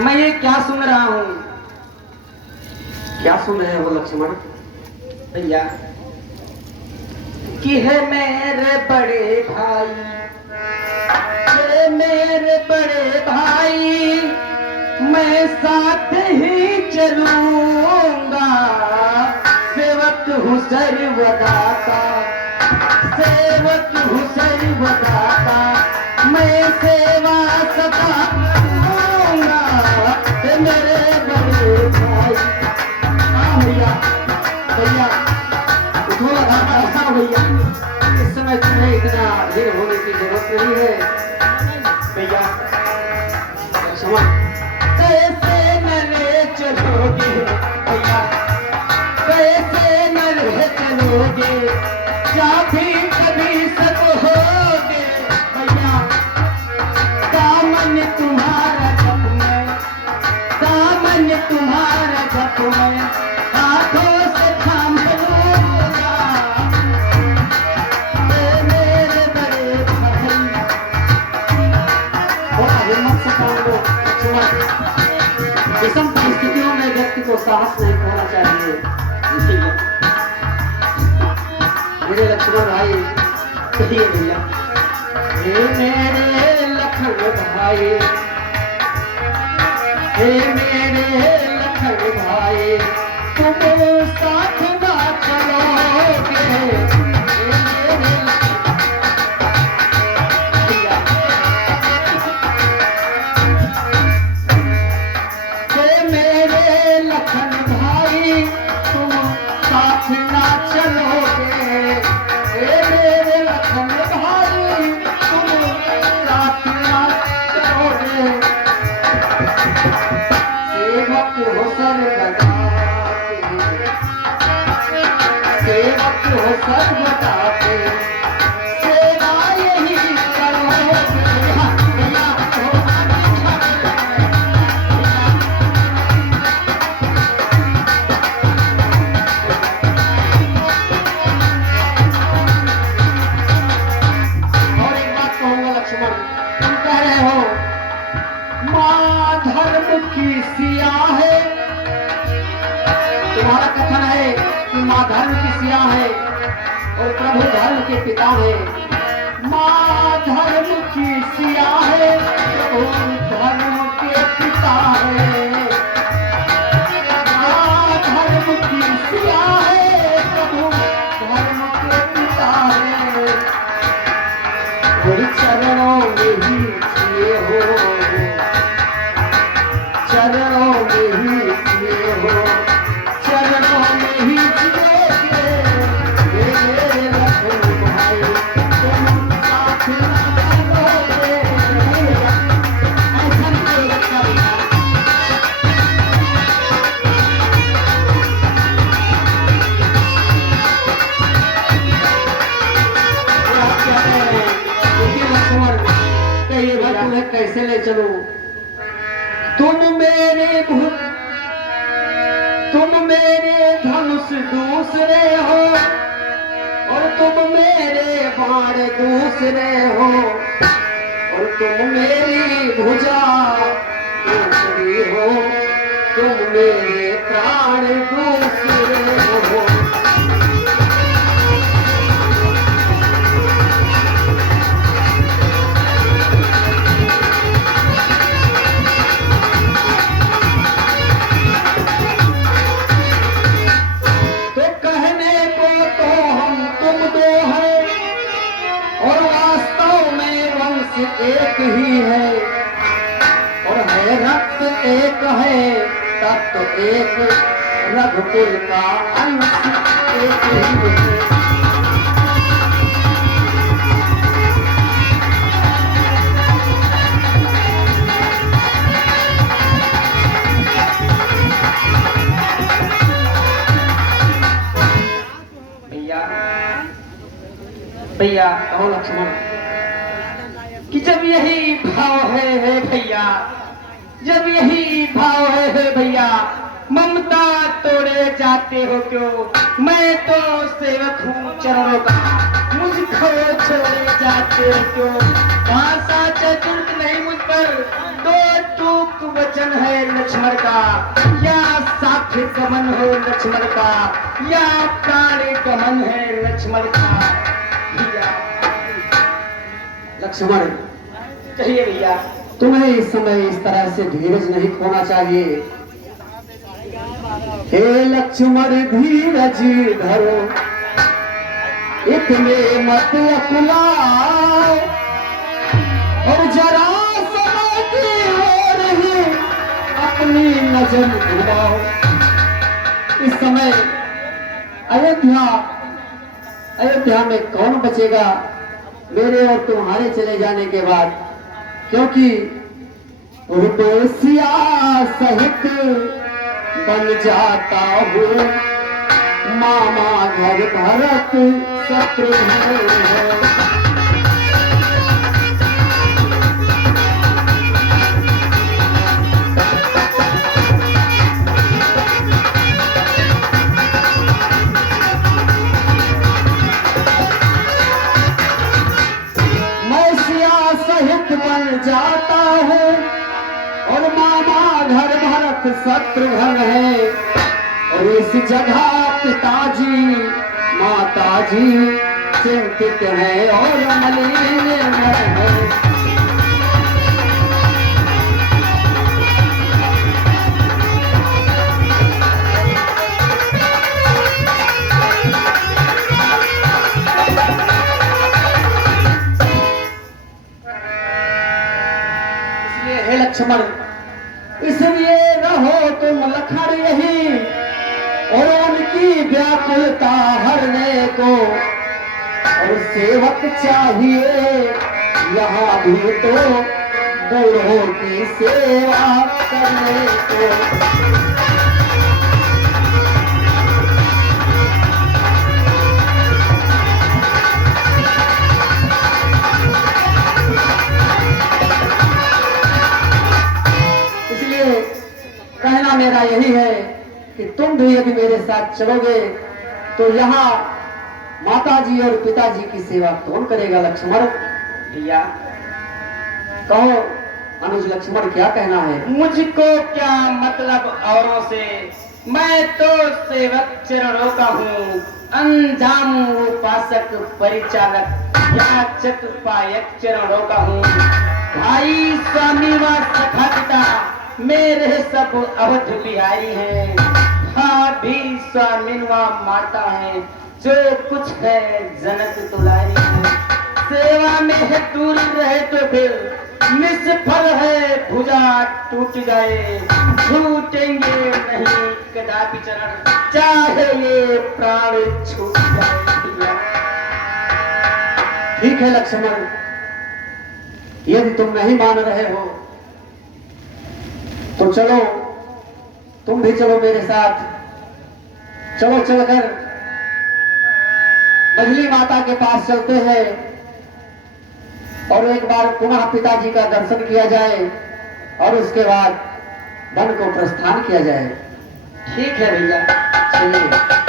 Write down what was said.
मैं ये क्या सुन रहा हूँ? क्या सुन रहे हो लक्ष्मण? भैया कि है मेरे बड़े भाई, ये मेरे बड़े भाई, मैं साथ ही चलूंगा, सेवक हूँ सर्वदाता, सेवक हूँ सर्वदाता, मैं सेवा सदा करूंगा, ये मेरे बड़े भाई। हाँ भैया, भैया उठो लगा भैया, इस समय तुम्हें इतना अधीर होने की जरूरत नहीं है भैया। लक्ष्मण कैसे न ले चलोगे भैया, कैसे न ले चलोगे, क्या भी कभी सकोगे भैया, दामन तुम्हारा जब मैं, दामन तुम्हारा जब मैं हाथों से थाम लूंगा, मेरे बड़े भाई। और हिम्मत से काम लो लक्ष्मण, विषम परिस्थितियों में व्यक्ति को साहस नहीं खोना चाहिए। इसीलिए मेरे लक्ष्मण भाई कहिए भैया, हे मेरे लक्ष्मण भाई, हे मेरे लक्ष्मण भाई, तुम साथ ना चलोगे, हे मेरे भैया, हे मेरे लक्ष्मण भाई, तुम साथ ना चलोगे, हे मेरे लक्ष्मण भाई, तुम साथ ना चलोगे, सेवक हो सर्वदा, सेवक हो सर्वदा, सेवा यही करोगे भैया, हो और एक बात कहूंगा लक्ष्मण, तुम कह रहे हो माँ धर्म की सिया है, तुम्हारा कथन है कि माँ धर्म की सिया है और प्रभु धर्म के पिता है। माँ धर्म की सिया है, प्रभु धर्म के पिता है, माँ धर्म की सिया है, प्रभु धर्म के पिता है, वही चरणों में ही जिए हो, चरणों में ही जिए हो, चरणों में ही जियोगे, मेरे लक्ष्मण भाई, तुम साथ ना चलोगे। ऐसा नहीं कोई लगता भैया। और आप क्या कह रहे हैं? देखिए लक्ष्मण, कहिए मैं तुम्हें कैसे ले चलूं? तुम मेरे धनुष दूसरे हो, और तुम मेरे बाण दूसरे हो, और तुम मेरी भुजा दूसरी हो, तुम मेरे प्राण दूसरे हो। तो कहने को तो हम तुम दो हैं, और वास्तव में वंश एक ही है, और है रक्त एक है, तब तो एक रघुकुल का अंश एक ही है। भैया, भैया कहो लक्ष्मण कि जब यही भाव है भैया, जब यही भाव है भैया, ममता तोड़े जाते हो क्यों? मैं तो सेवक हूँ चरणों का, मुझको छोड़े जाते हो क्यों? भाषा चतुर्थ नहीं मुझ पर, दो टूक बात वचन है लक्ष्मण का, या साक्ष्य गमन हो लक्ष्मण का, या प्राणी गमन है लक्ष्मण का। लक्ष्मण कहिए भैया। तुम्हें इस समय इस तरह से धीरज नहीं खोना चाहिए। हे लक्ष्मण धीरज धरो, इतने मत अकुलाओ, और जरा समय की ओर ही अपनी नजर घुमाओ। इस समय अयोध्या में कौन बचेगा मेरे और तुम्हारे चले जाने के बाद, क्योंकि रुपया सहित बन जाता हूँ मामा घर भरत शत्रुघ्न है। बन जाता हूँ और मामा घर भरत शत्रुघ्न है, और इस जगह पिताजी माताजी चिंतित है और मलिन है। लक्ष्मण इसलिए रहो तुम लखन यही, और उनकी व्याकुलता हरने को, और सेवक चाहिए यहाँ भी तो बूढ़ों की सेवा करने को। कहना मेरा यही है कि तुम भी यदि मेरे साथ चलोगे तो यहाँ माताजी और पिताजी की सेवा कौन करेगा लक्ष्मण? भैया कहो अनुज लक्ष्मण क्या कहना है? मुझको क्या मतलब औरों से, मैं तो सेवक चरणों का हूँ, अंजाम उपासक परिचालक याचक पायक चरणों का हूँ। भाई स्वामी व सखा पिता मेरे सब अवध बिहारी हैं, भाभी स्वामिन व माता है, जो कुछ है जनक दुलारी है। सेवा में है दूर रहे तो फिर निष्फल है, भुजा टूट जाए छूटेंगे नहीं कदापि चरण, चाहे ये प्राण छूट जाए। ठीक है लक्ष्मण, यदि तुम नहीं मान रहे हो तो चलो, तुम भी चलो मेरे साथ। चलो चलकर बजली माता के पास चलते हैं और एक बार पुनः पिताजी का दर्शन किया जाए और उसके बाद वन को प्रस्थान किया जाए। ठीक है भैया, चलिए।